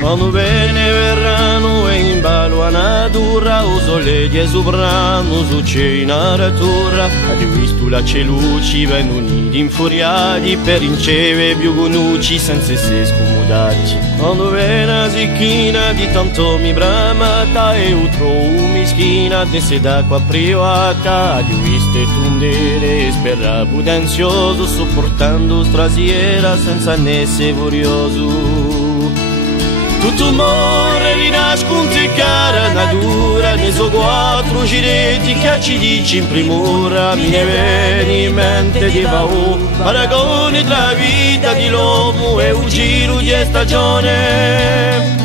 Quando bene verranno e in ballo a natura, o sole di esubrano, su c'è in aratura. Hai visto la celuci, venuni infuriati per inceve più gonucci senza essere scomodati. Quando viene zicchina di tanto mi bramata e utro mischina de se d'acqua privata. Hai visto tundere e sperra pudenzioso, sopportando strasiera senza nesse furioso. Tutto muore rinasconte cara natura, ne so quattro giretti che ci dici in primura. Mi ne viene in mente di Vau, paragone tra vita di l'uomo e un giro di stagione.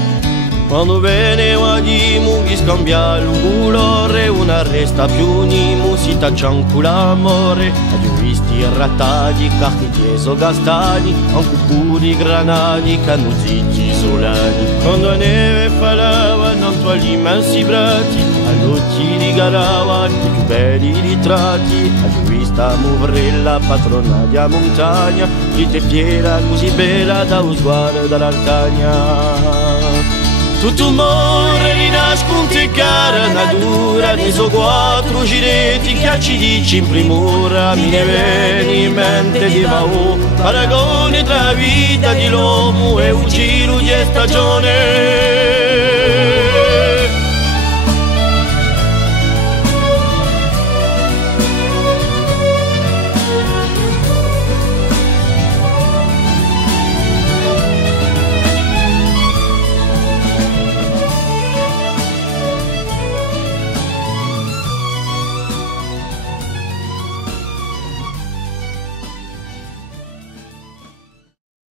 Quando viene guadiamo chi scambia l'ugulore, una resta più nimo, si taccia un culo amore. Hai visti rattati, carte tieso gastani, anche puri granati, canuzzici solani. Quando la neve falava, non tuoi immensi brati, all'occhi rigalava i più belli ritratti. Hai vista muvrella, patrona di montagna, chi te fiera così bella da un sguardo dall'altagna. Tutto muore rinasconte cara natura, ne so quattro giretti che ci dici in primura. Mi ne viene in mente di Vau, paragone tra vita di l'uomo e un giro di stagione.